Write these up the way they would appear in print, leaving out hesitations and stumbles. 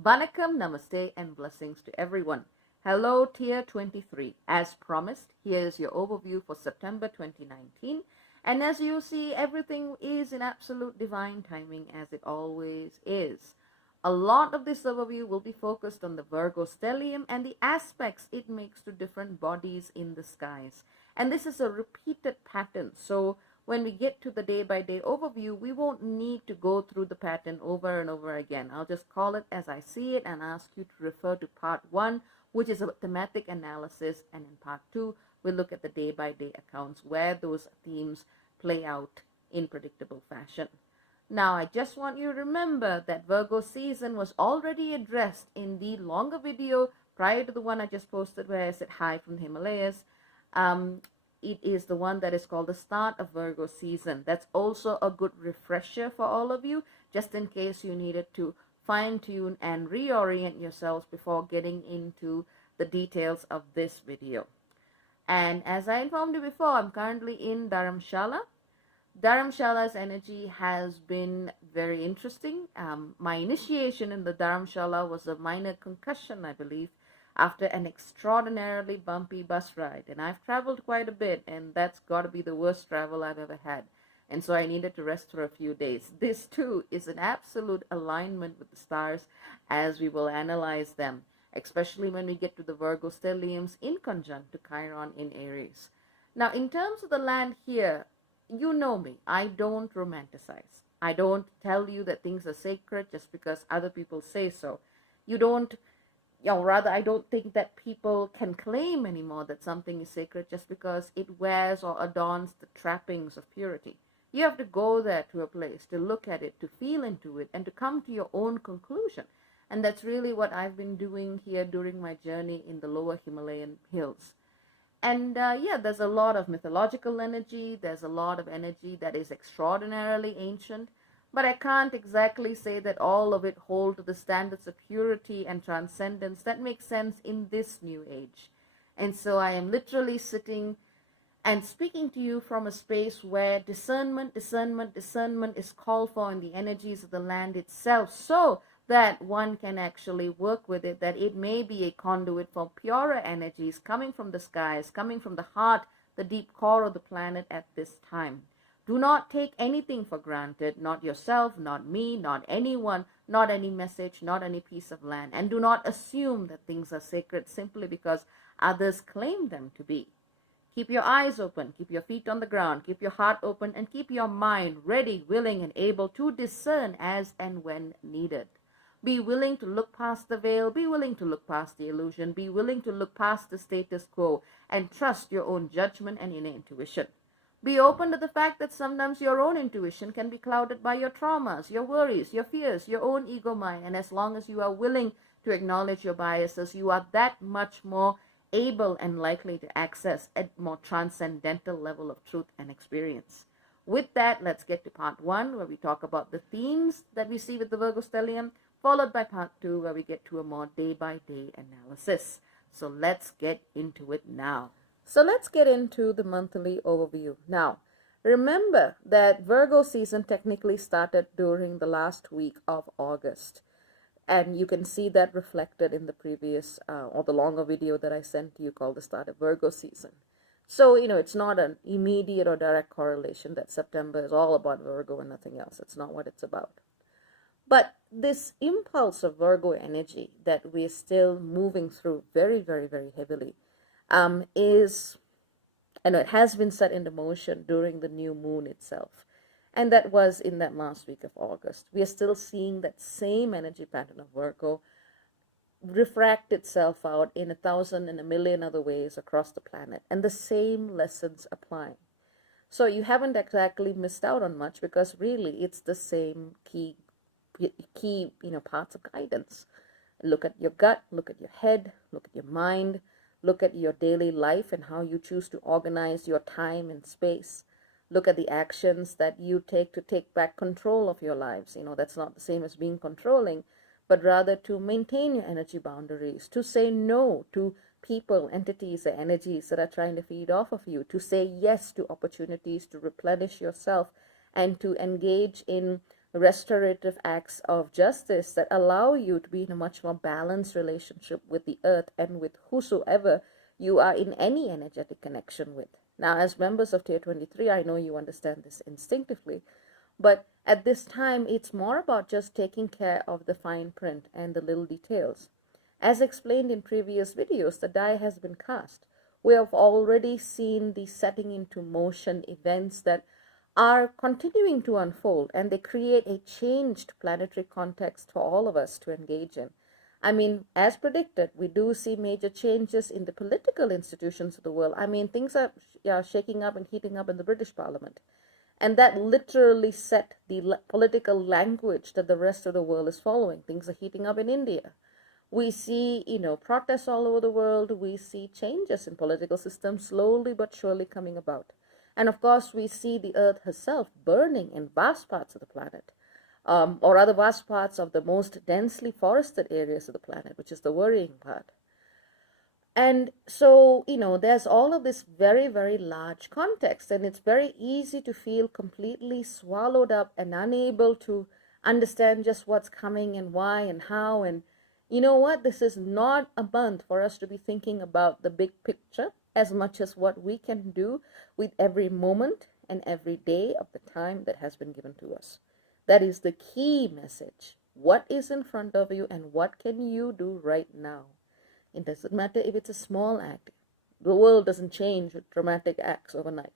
Vanakkam, Namaste, and blessings to everyone. Hello, Tier 23. As promised, here is your overview for September 2019. And as you see, everything is in absolute divine timing, as it always is. A lot of this overview will be focused on the Virgo Stellium and the aspects it makes to different bodies in the skies. And this is a repeated pattern. So when we get to the day-by-day overview, we won't need to go through the pattern over and over again. I'll just call it as I see it and ask you to refer to part 1, which is a thematic analysis, and in part 2, we'll look at the day-by-day accounts where those themes play out in predictable fashion. Now, I just want you to remember that Virgo season was already addressed in the longer video prior to the one I just posted where I said hi from the Himalayas. It is the one that is called the start of Virgo season. That's also a good refresher for all of you, just in case you needed to fine-tune and reorient yourselves before getting into the details of this video. And as I informed you before, I'm currently in Dharamshala. Dharamshala's energy has been very interesting. My initiation in the Dharamshala was a minor concussion, I believe, after an extraordinarily bumpy bus ride. And I've traveled quite a bit, and that's got to be the worst travel I've ever had. And so I needed to rest for a few days. This, too, is an absolute alignment with the stars as we will analyze them, especially when we get to the Virgo stelliums in conjunct to Chiron in Aries. Now, in terms of the land here, you know me. I don't romanticize. I don't tell you that things are sacred just because other people say so. I don't think that people can claim anymore that something is sacred just because it wears or adorns the trappings of purity. You have to go there to a place, to look at it, to feel into it, and to come to your own conclusion. And that's really what I've been doing here during my journey in the lower Himalayan hills. And there's a lot of mythological energy. There's a lot of energy that is extraordinarily ancient. But I can't exactly say that all of it hold to the standards of purity and transcendence that make sense in this new age. And so I am literally sitting and speaking to you from a space where discernment is called for in the energies of the land itself, so that one can actually work with it, that it may be a conduit for purer energies coming from the skies, coming from the heart, the deep core of the planet at this time. Do not take anything for granted, not yourself, not me, not anyone, not any message, not any piece of land. And do not assume that things are sacred simply because others claim them to be. Keep your eyes open, keep your feet on the ground, keep your heart open, and keep your mind ready, willing, and able to discern as and when needed. Be willing to look past the veil, be willing to look past the illusion, be willing to look past the status quo, and trust your own judgment and inner intuition. Be open to the fact that sometimes your own intuition can be clouded by your traumas, your worries, your fears, your own ego mind. And as long as you are willing to acknowledge your biases, you are that much more able and likely to access a more transcendental level of truth and experience. With that, let's get to part 1, where we talk about the themes that we see with the Virgo stellium, followed by part 2, where we get to a more day-by-day analysis. So let's get into it now. So let's get into the monthly overview. Now, remember that Virgo season technically started during the last week of August. And you can see that reflected in the previous or the longer video that I sent to you called the start of Virgo season. So, it's not an immediate or direct correlation that September is all about Virgo and nothing else. It's not what it's about. But this impulse of Virgo energy that we're still moving through very, very, very heavily it has been set into motion during the new moon itself. And that was in that last week of August. We are still seeing that same energy pattern of Virgo refract itself out in 1,000 and a million other ways across the planet. And the same lessons apply. So you haven't exactly missed out on much, because really it's the same key parts of guidance. Look at your gut, look at your head, look at your mind, look at your daily life and how you choose to organize your time and space. Look at the actions that you take to take back control of your lives. That's not the same as being controlling, but rather to maintain your energy boundaries, to say no to people, entities, or energies that are trying to feed off of you, to say yes to opportunities to replenish yourself, and to engage in restorative acts of justice that allow you to be in a much more balanced relationship with the earth and with whosoever you are in any energetic connection with. Now, as members of Tier 23, I know you understand this instinctively, but at this time, it's more about just taking care of the fine print and the little details. As explained in previous videos, the die has been cast. We have already seen the setting into motion events that are continuing to unfold, and they create a changed planetary context for all of us to engage in. I mean, as predicted, we do see major changes in the political institutions of the world. I mean, things are shaking up and heating up in the British Parliament. And that literally set the political language that the rest of the world is following. Things are heating up in India. We see, protests all over the world. We see changes in political systems slowly but surely coming about. And of course, we see the earth herself burning in vast parts of the planet, or other vast parts of the most densely forested areas of the planet, which is the worrying part. And so, there's all of this very, very large context, and it's very easy to feel completely swallowed up and unable to understand just what's coming and why and how. And you know what? This is not a month for us to be thinking about the big picture as much as what we can do with every moment and every day of the time that has been given to us. That is the key message. What is in front of you and what can you do right now? It doesn't matter if it's a small act. The world doesn't change with dramatic acts overnight.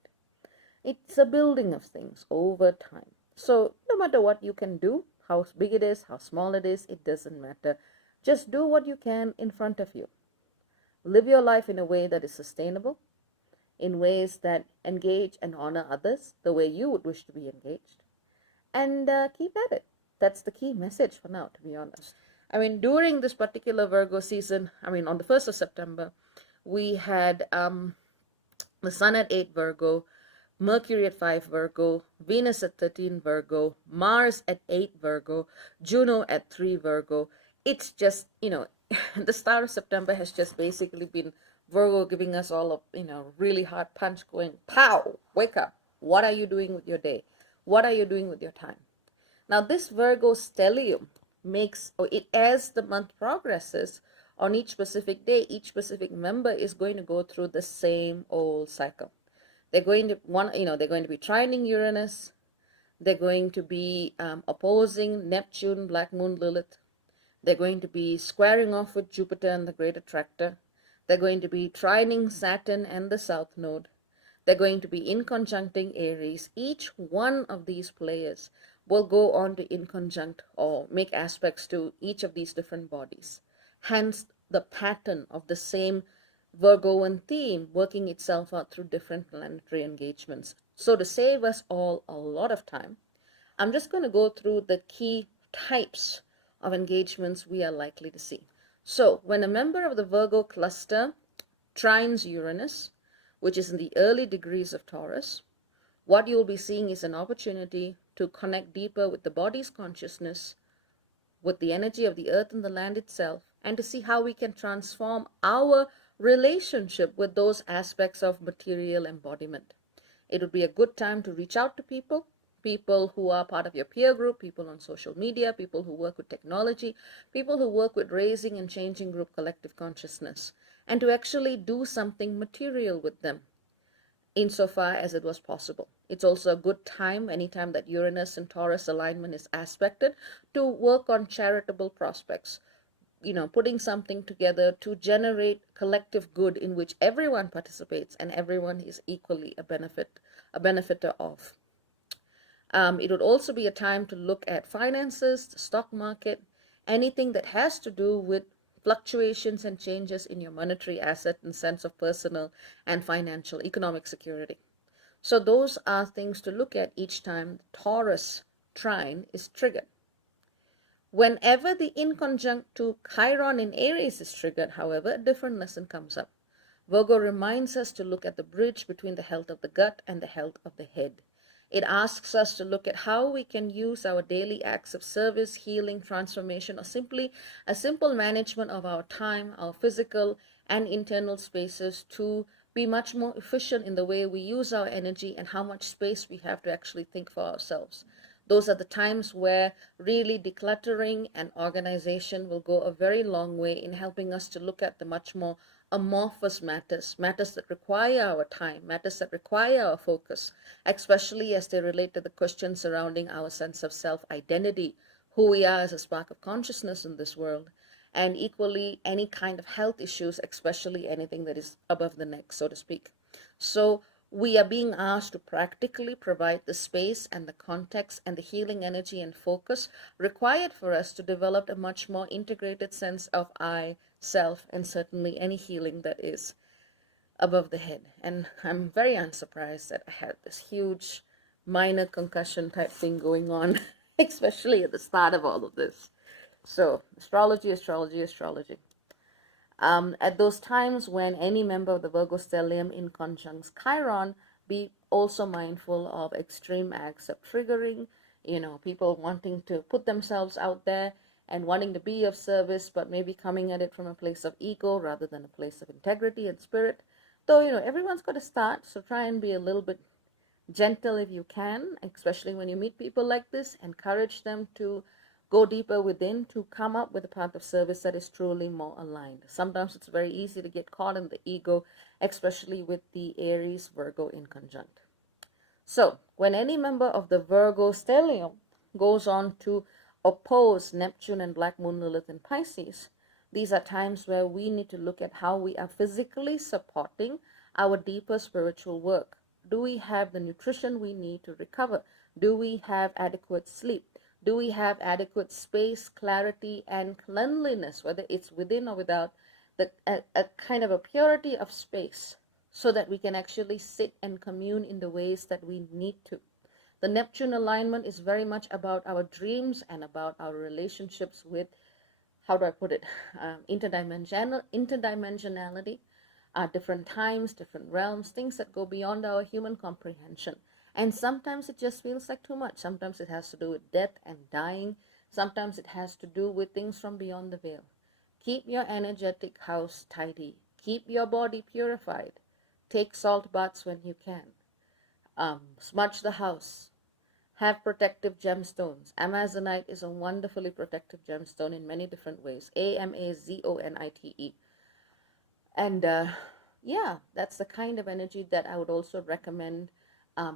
It's a building of things over time. So no matter what you can do, how big it is, how small it is, it doesn't matter. Just do what you can in front of you. Live your life in a way that is sustainable, in ways that engage and honor others the way you would wish to be engaged, and keep at it. That's the key message for now, to be honest. I mean, during this particular Virgo season, on the 1st of September, we had the Sun at 8 Virgo, Mercury at 5 Virgo, Venus at 13 Virgo, Mars at 8 Virgo, Juno at 3 Virgo. It's just, the start of September has just basically been Virgo giving us all a, really hard punch going, pow, wake up. What are you doing with your day? What are you doing with your time? Now, this Virgo stellium as the month progresses, on each specific day, each specific member is going to go through the same old cycle. They're going to be trining Uranus. They're going to be opposing Neptune, Black Moon, Lilith. They're going to be squaring off with Jupiter and the Great Attractor. They're going to be trining Saturn and the South Node. They're going to be in conjuncting Aries. Each one of these players will go on to inconjunct or make aspects to each of these different bodies. Hence, the pattern of the same Virgoan theme working itself out through different planetary engagements. So to save us all a lot of time, I'm just going to go through the key types of engagements we are likely to see. So when a member of the Virgo cluster trines Uranus, which is in the early degrees of Taurus, what you'll be seeing is an opportunity to connect deeper with the body's consciousness, with the energy of the earth and the land itself, and to see how we can transform our relationship with those aspects of material embodiment. It would be a good time to reach out to people who are part of your peer group, people on social media, people who work with technology, people who work with raising and changing group collective consciousness, and to actually do something material with them insofar as it was possible. It's also a good time, anytime that Uranus and Taurus alignment is aspected, to work on charitable prospects, putting something together to generate collective good in which everyone participates and everyone is equally a benefiter of. It would also be a time to look at finances, the stock market, anything that has to do with fluctuations and changes in your monetary asset and sense of personal and financial economic security. So those are things to look at each time the Taurus trine is triggered. Whenever the inconjunct to Chiron in Aries is triggered, however, a different lesson comes up. Virgo reminds us to look at the bridge between the health of the gut and the health of the head. It asks us to look at how we can use our daily acts of service, healing, transformation, or simply a simple management of our time, our physical and internal spaces to be much more efficient in the way we use our energy and how much space we have to actually think for ourselves. Those are the times where really decluttering and organization will go a very long way in helping us to look at the much more amorphous matters, matters that require our time, matters that require our focus, especially as they relate to the questions surrounding our sense of self-identity, who we are as a spark of consciousness in this world, and equally any kind of health issues, especially anything that is above the neck, so to speak. So we are being asked to practically provide the space and the context and the healing energy and focus required for us to develop a much more integrated sense of I, self, and certainly any healing that is above the head. And I'm very unsurprised that I had this huge minor concussion type thing going on, especially at the start of all of this. So astrology, astrology, astrology. At those times when any member of the Virgo stellium in conjuncts Chiron, be also mindful of extreme acts of triggering, people wanting to put themselves out there and wanting to be of service, but maybe coming at it from a place of ego rather than a place of integrity and spirit. Though, everyone's got to start, so try and be a little bit gentle if you can, especially when you meet people like this. Encourage them to go deeper within to come up with a path of service that is truly more aligned. Sometimes it's very easy to get caught in the ego, especially with the Aries Virgo in conjunct. So when any member of the Virgo stellium goes on to oppose Neptune and Black Moon Lilith in Pisces, these are times where we need to look at how we are physically supporting our deeper spiritual work. Do we have the nutrition we need to recover? Do we have adequate sleep? Do we have adequate space, clarity, and cleanliness, whether it's within or without, a kind of a purity of space so that we can actually sit and commune in the ways that we need to? The Neptune alignment is very much about our dreams and about our relationships with, how do I put it, interdimensionality, different times, different realms, things that go beyond our human comprehension. And sometimes it just feels like too much. Sometimes it has to do with death and dying. Sometimes it has to do with things from beyond the veil. Keep your energetic house tidy. Keep your body purified. Take salt baths when you can. Smudge the house. Have protective gemstones. Amazonite is a wonderfully protective gemstone in many different ways. Amazonite. And yeah, that's the kind of energy that I would also recommend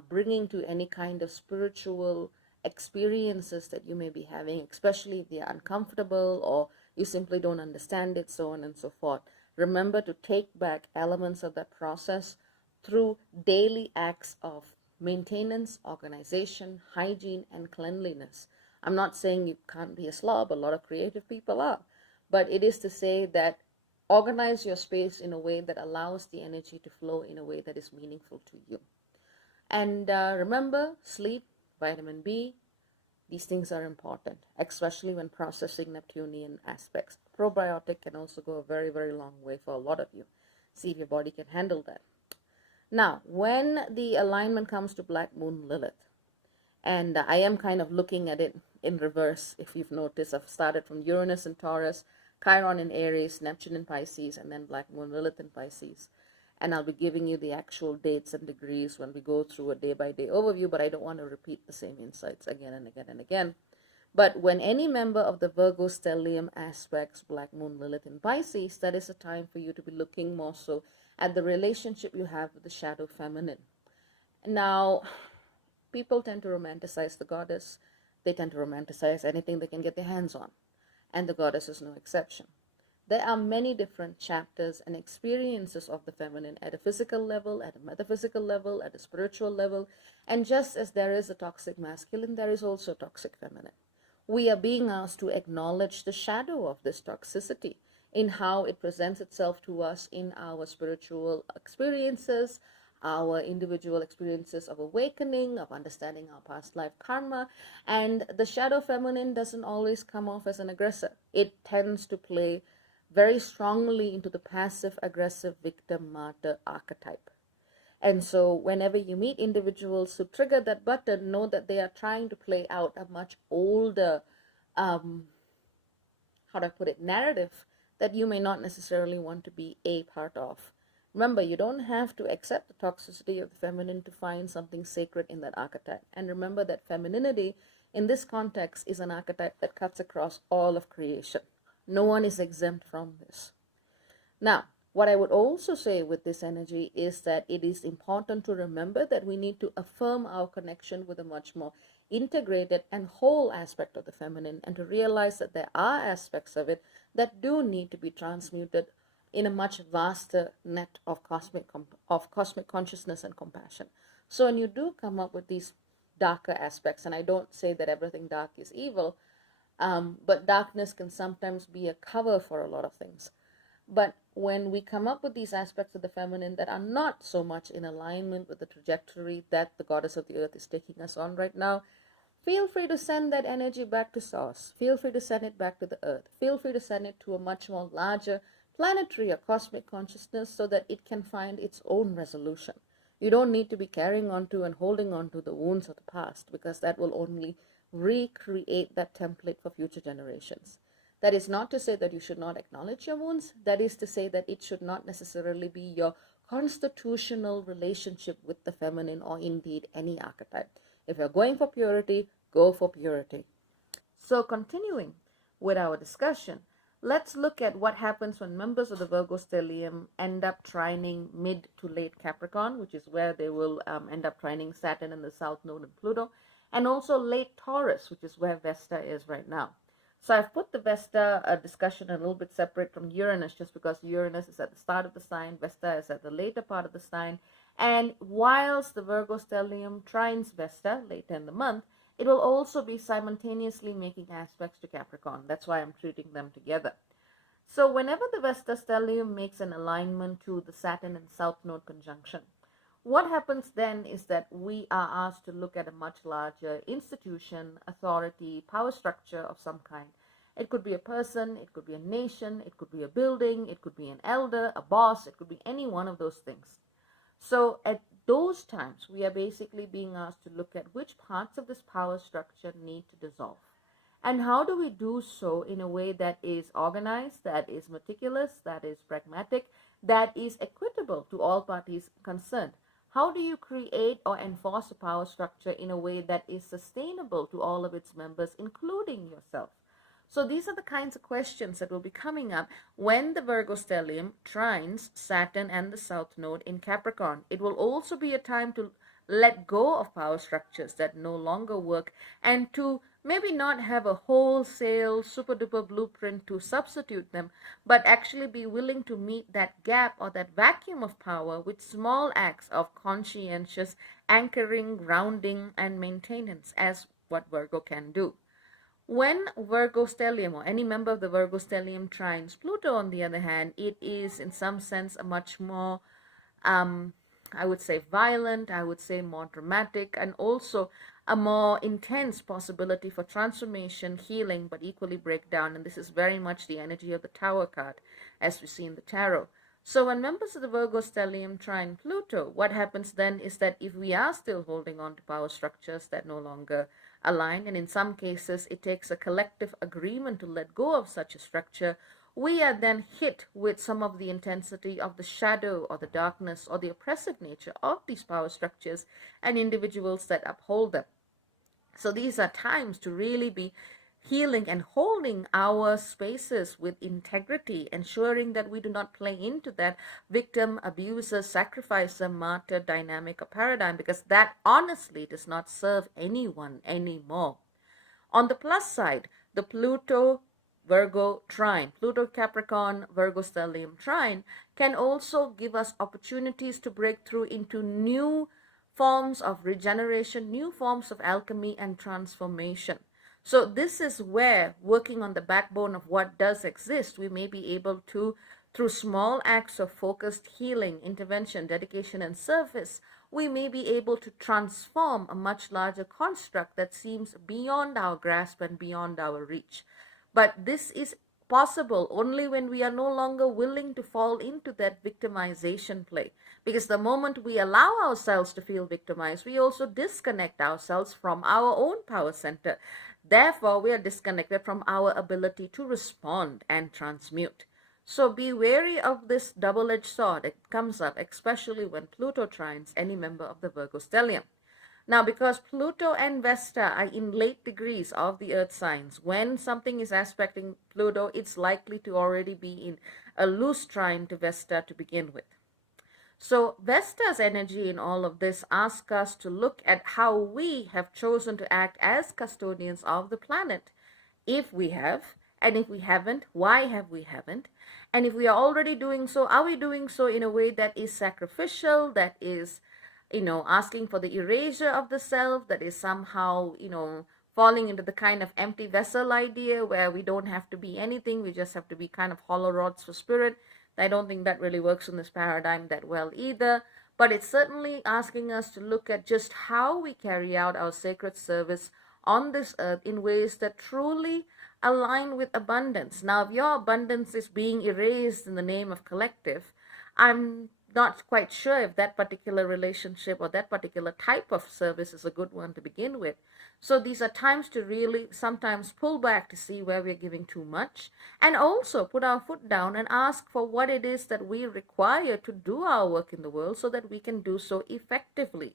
bringing to any kind of spiritual experiences that you may be having, especially if they are uncomfortable or you simply don't understand it, so on and so forth. Remember to take back elements of that process through daily acts of maintenance, organization, hygiene, and cleanliness. I'm not saying you can't be a slob. A lot of creative people are. But it is to say that organize your space in a way that allows the energy to flow in a way that is meaningful to you. And remember, sleep, vitamin B, these things are important, especially when processing Neptunian aspects. Probiotic can also go a very, very long way for a lot of you. See if your body can handle that. Now, when the alignment comes to Black Moon Lilith, and I am kind of looking at it in reverse, if you've noticed, I've started from Uranus in Taurus, Chiron in Aries, Neptune in Pisces, and then Black Moon Lilith in Pisces. And I'll be giving you the actual dates and degrees when we go through a day-by-day overview, but I don't want to repeat the same insights again and again and again. But when any member of the Virgo stellium aspects Black Moon Lilith in Pisces, that is a time for you to be looking more so at the relationship you have with the shadow feminine. Now, people tend to romanticize the goddess. They tend to romanticize anything they can get their hands on. And the goddess is no exception. There are many different chapters and experiences of the feminine at a physical level, at a metaphysical level, at a spiritual level. And just as there is a toxic masculine, there is also a toxic feminine. We are being asked to acknowledge the shadow of this toxicity in how it presents itself to us in our spiritual experiences, our individual experiences of awakening, of understanding our past life karma. And the shadow feminine doesn't always come off as an aggressor. It tends to play very strongly into the passive aggressive victim martyr archetype. And so whenever you meet individuals who trigger that button, know that they are trying to play out a much older, narrative that you may not necessarily want to be a part of. Remember, you don't have to accept the toxicity of the feminine to find something sacred in that archetype. And remember that femininity in this context is an archetype that cuts across all of creation. No one is exempt from this. Now, what I would also say with this energy is that it is important to remember that we need to affirm our connection with a much more integrated and whole aspect of the feminine, and to realize that there are aspects of it that do need to be transmuted in a much vaster net of cosmic consciousness and compassion. So when you do come up with these darker aspects, and I don't say that everything dark is evil, but darkness can sometimes be a cover for a lot of things. But when we come up with these aspects of the feminine that are not so much in alignment with the trajectory that the goddess of the earth is taking us on right now, feel free to send that energy back to source. Feel free to send it back to the earth. Feel free to send it to a much more larger planetary or cosmic consciousness so that it can find its own resolution. You don't need to be carrying on to and holding on to the wounds of the past, because that will only recreate that template for future generations. That is not to say that you should not acknowledge your wounds. That is to say that it should not necessarily be your constitutional relationship with the feminine, or indeed any archetype. If you're going for purity, go for purity. So continuing with our discussion, let's look at what happens when members of the Virgo stellium end up trining mid to late Capricorn, which is where they will end up trining Saturn in the South Node and Pluto, and also late Taurus, which is where Vesta is right now. So I've put the Vesta discussion a little bit separate from Uranus, just because Uranus is at the start of the sign, Vesta is at the later part of the sign. And whilst the Virgo stellium trines Vesta later in the month, it will also be simultaneously making aspects to Capricorn. That's why I'm treating them together. So whenever the Vesta stellium makes an alignment to the Saturn and South Node conjunction, what happens then is that we are asked to look at a much larger institution, authority, power structure of some kind. It could be a person, it could be a nation, it could be a building, it could be an elder, a boss, it could be any one of those things. So at those times, we are basically being asked to look at which parts of this power structure need to dissolve. And how do we do so in a way that is organized, that is meticulous, that is pragmatic, that is equitable to all parties concerned? How do you create or enforce a power structure in a way that is sustainable to all of its members, including yourself? So these are the kinds of questions that will be coming up when the Virgo stellium trines Saturn and the South Node in Capricorn. It will also be a time to let go of power structures that no longer work, and to maybe not have a wholesale super duper blueprint to substitute them, but actually be willing to meet that gap or that vacuum of power with small acts of conscientious anchoring, grounding, and maintenance, as what Virgo can do. When Virgo stellium, or any member of the Virgo stellium, trines Pluto, on the other hand, it is in some sense a much more I would say violent, I would say more dramatic, and also a more intense possibility for transformation, healing, but equally breakdown. And this is very much the energy of the Tower card, as we see in the tarot. So when members of the Virgo stellium trine Pluto, what happens then is that if we are still holding on to power structures that no longer align, and in some cases it takes a collective agreement to let go of such a structure, we are then hit with some of the intensity of the shadow or the darkness or the oppressive nature of these power structures and individuals that uphold them. So these are times to really be healing and holding our spaces with integrity, ensuring that we do not play into that victim, abuser, sacrificer, martyr dynamic or paradigm, because that honestly does not serve anyone anymore. On the plus side, the Pluto Virgo trine, Pluto Capricorn Virgo stellium trine, can also give us opportunities to break through into new forms of regeneration, new forms of alchemy and transformation. So this is where, working on the backbone of what does exist, we may be able to, through small acts of focused healing, intervention, dedication, and service, we may be able to transform a much larger construct that seems beyond our grasp and beyond our reach. But this is possible only when we are no longer willing to fall into that victimization play. Because the moment we allow ourselves to feel victimized, we also disconnect ourselves from our own power center. Therefore, we are disconnected from our ability to respond and transmute. So be wary of this double-edged sword. It comes up especially when Pluto trines any member of the Virgo stellium. Now, because Pluto and Vesta are in late degrees of the Earth signs, when something is aspecting Pluto, it's likely to already be in a loose trine to Vesta to begin with. So Vesta's energy in all of this asks us to look at how we have chosen to act as custodians of the planet. If we have, and if we haven't, why have we haven't? And if we are already doing so, are we doing so in a way that is sacrificial, that is, asking for the erasure of the self, that is somehow, falling into the kind of empty vessel idea where we don't have to be anything, we just have to be kind of hollow rods for spirit? I don't think that really works in this paradigm that well either, but it's certainly asking us to look at just how we carry out our sacred service on this earth in ways that truly align with abundance. Now, if your abundance is being erased in the name of collective, I'm not quite sure if that particular relationship or that particular type of service is a good one to begin with. So these are times to really sometimes pull back to see where we're giving too much, and also put our foot down and ask for what it is that we require to do our work in the world so that we can do so effectively.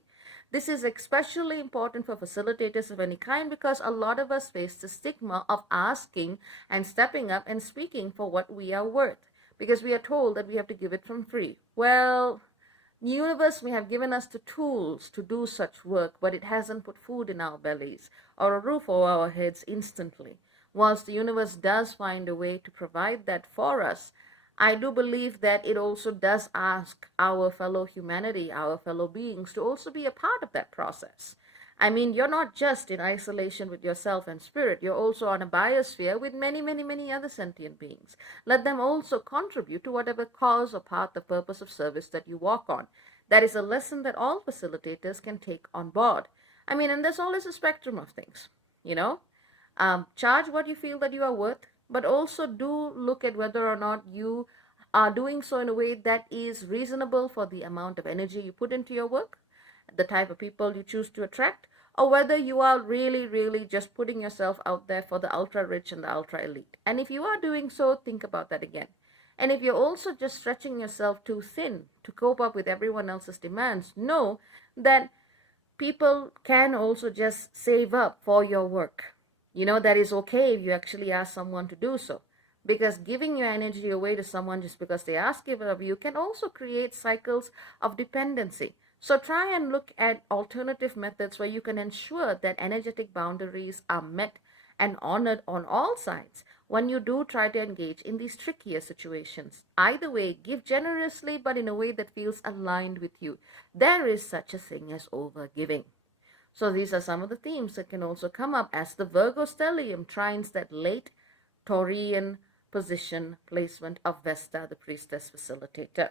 This is especially important for facilitators of any kind because a lot of us face the stigma of asking and stepping up and speaking for what we are worth, because we are told that we have to give it from free. Well, the universe may have given us the tools to do such work, but it hasn't put food in our bellies or a roof over our heads instantly. Whilst the universe does find a way to provide that for us, I do believe that it also does ask our fellow humanity, our fellow beings, to also be a part of that process. I mean, you're not just in isolation with yourself and spirit, you're also on a biosphere with many, many, many other sentient beings. Let them also contribute to whatever cause or path or purpose of service that you walk on. That is a lesson that all facilitators can take on board. I mean, and there's always a spectrum of things, you know. Charge what you feel that you are worth, but also do look at whether or not you are doing so in a way that is reasonable for the amount of energy you put into your work, the type of people you choose to attract, or whether you are really, really just putting yourself out there for the ultra rich and the ultra elite. And if you are doing so, think about that again. And if you're also just stretching yourself too thin to cope up with everyone else's demands, know that people can also just save up for your work. That is okay if you actually ask someone to do so. Because giving your energy away to someone just because they ask it of you can also create cycles of dependency. So try and look at alternative methods where you can ensure that energetic boundaries are met and honored on all sides when you do try to engage in these trickier situations. Either way, give generously but in a way that feels aligned with you. There is such a thing as overgiving. So these are some of the themes that can also come up as the Virgo stellium trines that late Taurian position placement of Vesta, the priestess facilitator.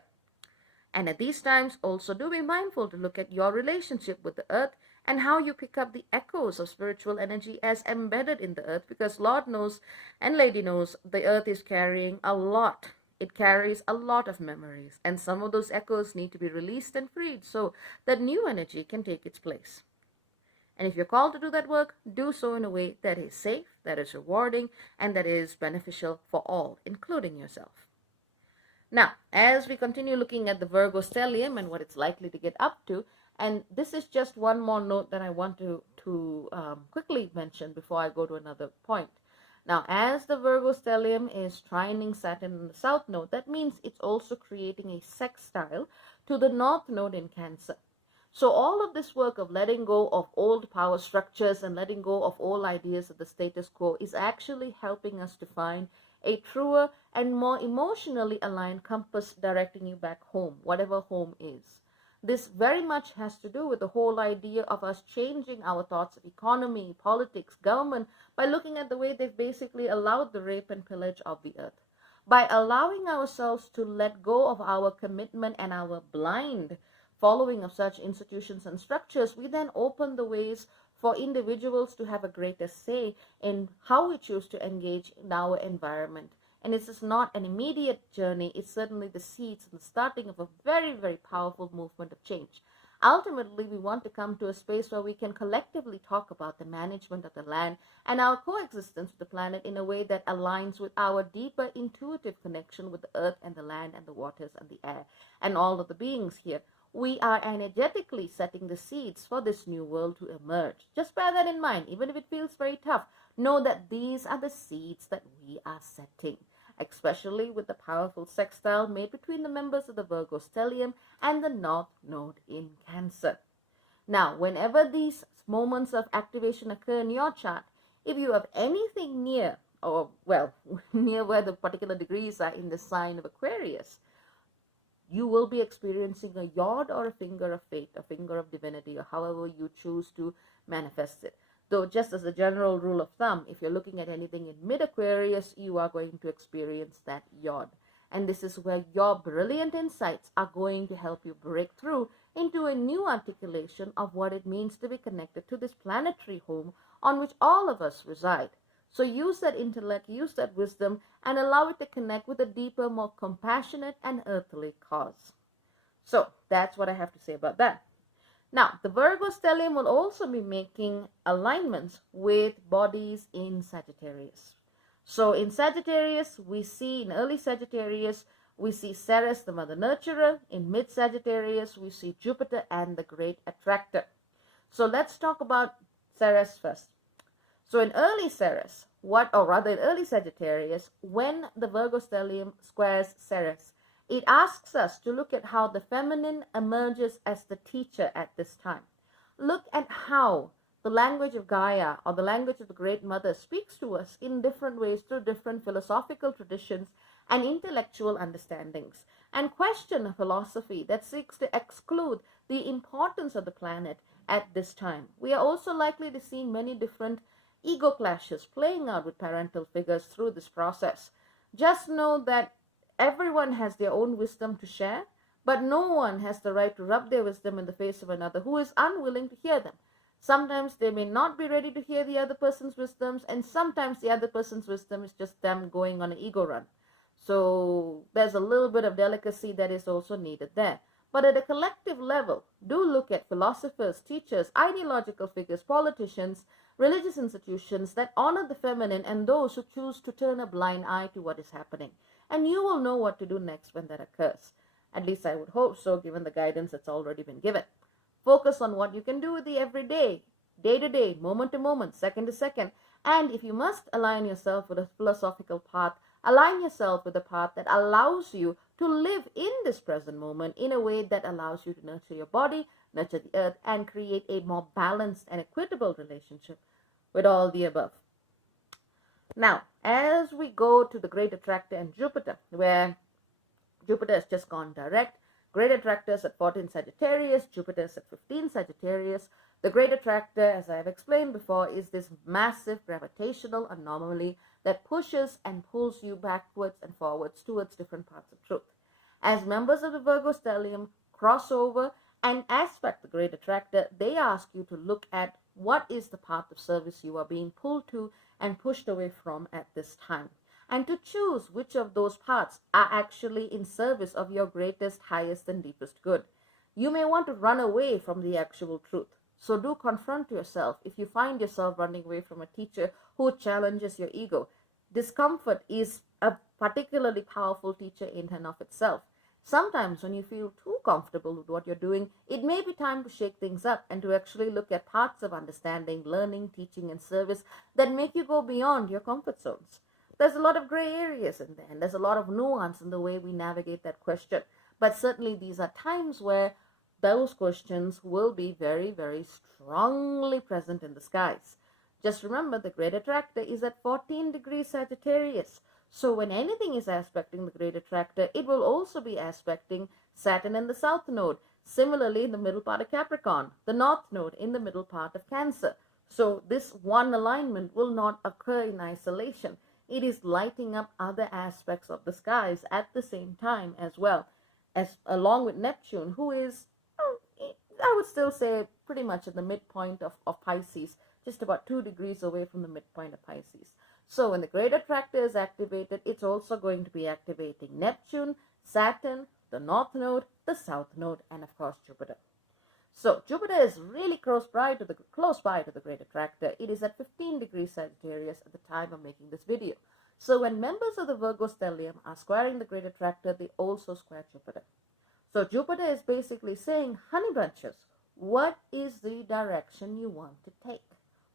And at these times, also do be mindful to look at your relationship with the earth and how you pick up the echoes of spiritual energy as embedded in the earth, because Lord knows and Lady knows the earth is carrying a lot. It carries a lot of memories, and some of those echoes need to be released and freed so that new energy can take its place. And if you're called to do that work, do so in a way that is safe, that is rewarding, and that is beneficial for all, including yourself. Now, as we continue looking at the Virgo stellium and what it's likely to get up to, and this is just one more note that I want to quickly mention before I go to another point. Now, as the Virgo stellium is trining Saturn in the south node, that means it's also creating a sextile to the north node in Cancer. So all of this work of letting go of old power structures and letting go of all ideas of the status quo is actually helping us to find a truer and more emotionally aligned compass directing you back home, whatever home is. This very much has to do with the whole idea of us changing our thoughts of economy, politics, government, by looking at the way they've basically allowed the rape and pillage of the earth. By allowing ourselves to let go of our commitment and our blind following of such institutions and structures, we then open the ways for individuals to have a greater say in how we choose to engage in our environment. And this is not an immediate journey, it's certainly the seeds and the starting of a very, very powerful movement of change. Ultimately, we want to come to a space where we can collectively talk about the management of the land and our coexistence with the planet in a way that aligns with our deeper intuitive connection with the earth and the land and the waters and the air and all of the beings here. We are energetically setting the seeds for this new world to emerge. Just bear that in mind, even if it feels very tough. Know that these are the seeds that we are setting, especially with the powerful sextile made between the members of the Virgo Stellium and the North Node in Cancer. Now, whenever these moments of activation occur in your chart, if you have anything near, or well, near where the particular degrees are in the sign of Aquarius, you will be experiencing a yod or a finger of fate, a finger of divinity, or however you choose to manifest it. Though just as a general rule of thumb, if you're looking at anything in mid-Aquarius, you are going to experience that yod. And this is where your brilliant insights are going to help you break through into a new articulation of what it means to be connected to this planetary home on which all of us reside. So use that intellect, use that wisdom, and allow it to connect with a deeper, more compassionate and earthly cause. So that's what I have to say about that. Now, the Virgo stellium will also be making alignments with bodies in Sagittarius. So in Sagittarius, we see in early Sagittarius, we see Ceres, the mother nurturer. In mid Sagittarius, we see Jupiter and the great attractor. So let's talk about Ceres first. So in early Ceres, in early Sagittarius, when the Virgo stellium squares Ceres, it asks us to look at how the feminine emerges as the teacher at this time. Look at how the language of Gaia or the language of the Great Mother speaks to us in different ways through different philosophical traditions and intellectual understandings, and question a philosophy that seeks to exclude the importance of the planet at this time. We are also likely to see many different ego clashes playing out with parental figures through this process. Just know that everyone has their own wisdom to share, but no one has the right to rub their wisdom in the face of another who is unwilling to hear them. Sometimes they may not be ready to hear the other person's wisdoms, and sometimes the other person's wisdom is just them going on an ego run. So there's a little bit of delicacy that is also needed there. But at a collective level, do look at philosophers, teachers, ideological figures, politicians, religious institutions that honor the feminine and those who choose to turn a blind eye to what is happening. And you will know what to do next when that occurs. At least I would hope so, given the guidance that's already been given. Focus on what you can do with the everyday, day to day, moment to moment, second to second. And if you must align yourself with a philosophical path, align yourself with a path that allows you to live in this present moment in a way that allows you to nurture your body, nurture the earth, and create a more balanced and equitable relationship with all the above. Now, as we go to the great attractor and Jupiter, where Jupiter has just gone direct, great attractors at 14 Sagittarius, Jupiter's at 15 Sagittarius. The great attractor, as I have explained before, is this massive gravitational anomaly that pushes and pulls you backwards and forwards towards different parts of truth. As members of the Virgo stellium cross over and aspect the great attractor, they ask you to look at what is the path of service you are being pulled to and pushed away from at this time, and to choose which of those paths are actually in service of your greatest, highest, and deepest good. You may want to run away from the actual truth. So do confront yourself if you find yourself running away from a teacher who challenges your ego. Discomfort is a particularly powerful teacher in and of itself. Sometimes when you feel too comfortable with what you're doing, it may be time to shake things up and to actually look at parts of understanding, learning, teaching, and service that make you go beyond your comfort zones. There's a lot of gray areas in there, and there's a lot of nuance in the way we navigate that question. But certainly these are times where those questions will be very, very strongly present in the skies. Just remember, the great attractor is at 14 degrees Sagittarius. So when anything is aspecting the great attractor, it will also be aspecting Saturn in the south node. Similarly, in the middle part of Capricorn, the north node in the middle part of Cancer. So this one alignment will not occur in isolation. It is lighting up other aspects of the skies at the same time as well, as along with Neptune, who is, I would still say, pretty much at the midpoint of Pisces, just about 2 degrees away from the midpoint of Pisces. So when the great attractor is activated, it's also going to be activating Neptune, Saturn, the north node, the south node, and of course Jupiter. So Jupiter is really close by to the great attractor. It is at 15 degrees Sagittarius at the time of making this video. So when members of the Virgo stellium are squaring the great attractor, they also square Jupiter. So Jupiter is basically saying, honey bunches, what is the direction you want to take?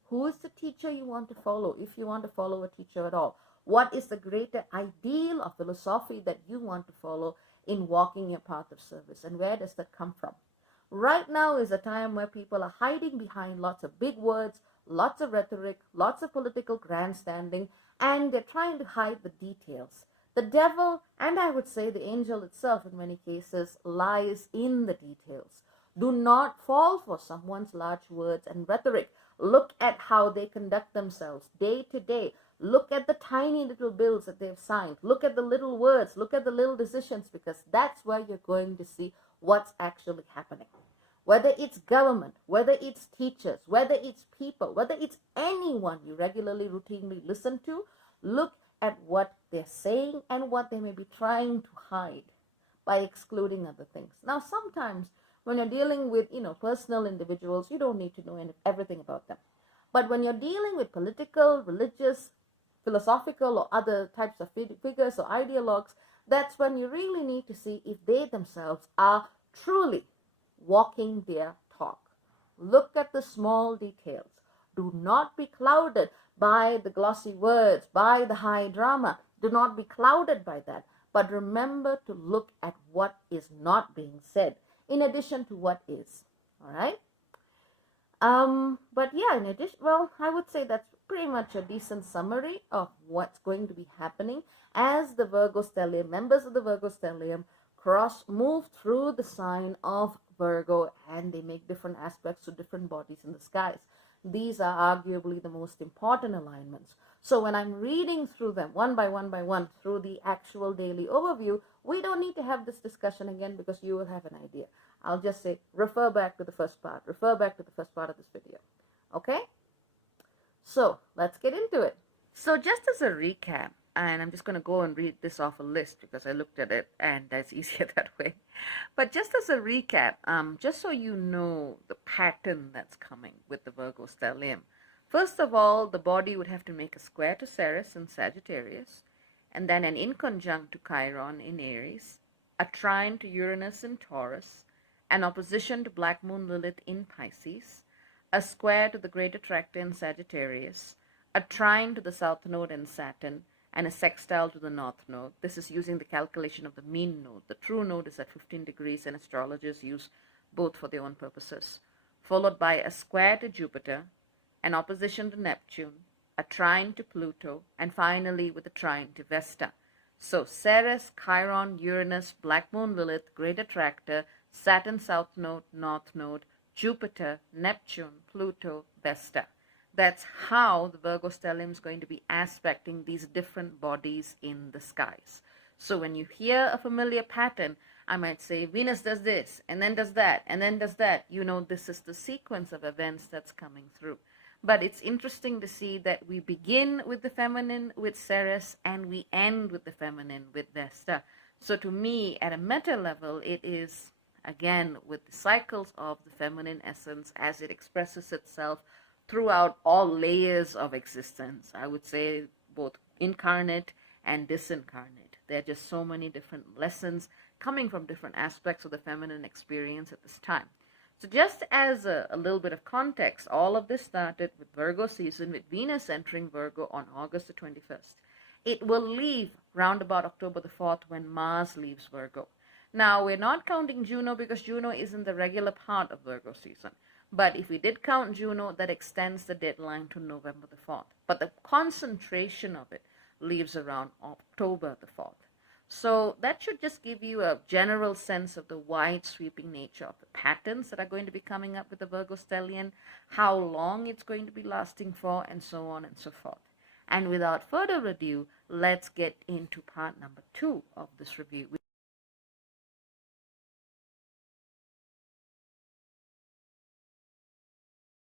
Who is the teacher you want to follow, if you want to follow a teacher at all? What is the greater ideal of philosophy that you want to follow in walking your path of service? And where does that come from? Right now is a time where people are hiding behind lots of big words, lots of rhetoric, lots of political grandstanding, and they're trying to hide the details. The devil, and I would say the angel itself in many cases, lies in the details. Do not fall for someone's large words and rhetoric. Look at how they conduct themselves day to day. Look at the tiny little bills that they've signed. Look at the little words. Look at the little decisions, because that's where you're going to see what's actually happening. Whether it's government, whether it's teachers, whether it's people, whether it's anyone you regularly, routinely listen to, look at what they're saying and what they may be trying to hide by excluding other things. Now, sometimes when you're dealing with, personal individuals, you don't need to know everything about them. But when you're dealing with political, religious, philosophical, or other types of figures or ideologues, that's when you really need to see if they themselves are truly walking their talk. Look at the small details. Do not be clouded by the glossy words, by the high drama. Do not be clouded by that. But remember to look at what is not being said in addition to what is. All right? But yeah, in addition, I would say that's pretty much a decent summary of what's going to be happening as the Virgo stellium, members of the Virgo stellium, move through the sign of Virgo, and they make different aspects to different bodies in the skies. These are arguably the most important alignments. So when I'm reading through them one by one through the actual daily overview, we don't need to have this discussion again because you will have an idea. I'll just say, refer back to the first part. Refer back to the first part of this video. Okay? So let's get into it. So just as a recap, and I'm just going to go and read this off a list because I looked at it and that's easier that way. But just as a recap, just so you know the pattern that's coming with the Virgo stellium. First of all, the body would have to make a square to Ceres in Sagittarius, and then an inconjunct to Chiron in Aries, a trine to Uranus in Taurus, an opposition to Black Moon Lilith in Pisces, a square to the Great Attractor in Sagittarius, a trine to the South Node in Saturn, and a sextile to the North Node. This is using the calculation of the mean node. The true node is at 15 degrees, and astrologers use both for their own purposes. Followed by a square to Jupiter, an opposition to Neptune, a trine to Pluto, and finally with a trine to Vesta. So Ceres, Chiron, Uranus, Black Moon Lilith, Great Attractor, Saturn South Node, North Node, Jupiter, Neptune, Pluto, Vesta. That's how the Virgo stellium is going to be aspecting these different bodies in the skies. So when you hear a familiar pattern, I might say Venus does this, and then does that, and then does that. You know, this is the sequence of events that's coming through. But it's interesting to see that we begin with the feminine with Ceres, and we end with the feminine with Vesta. So to me, at a meta level, it is, again, with the cycles of the feminine essence as it expresses itself throughout all layers of existence. I would say both incarnate and disincarnate. There are just so many different lessons coming from different aspects of the feminine experience at this time. So just as a little bit of context, all of this started with Virgo season, with Venus entering Virgo on August the 21st. It will leave round about October the 4th when Mars leaves Virgo. Now, we're not counting Juno because Juno isn't the regular part of Virgo season. But if we did count Juno, that extends the deadline to November the 4th. But the concentration of it leaves around October the 4th. So that should just give you a general sense of the wide sweeping nature of the patterns that are going to be coming up with the Virgo stellium, how long it's going to be lasting for, and so on and so forth. And without further ado, let's get into part number 2 of this review.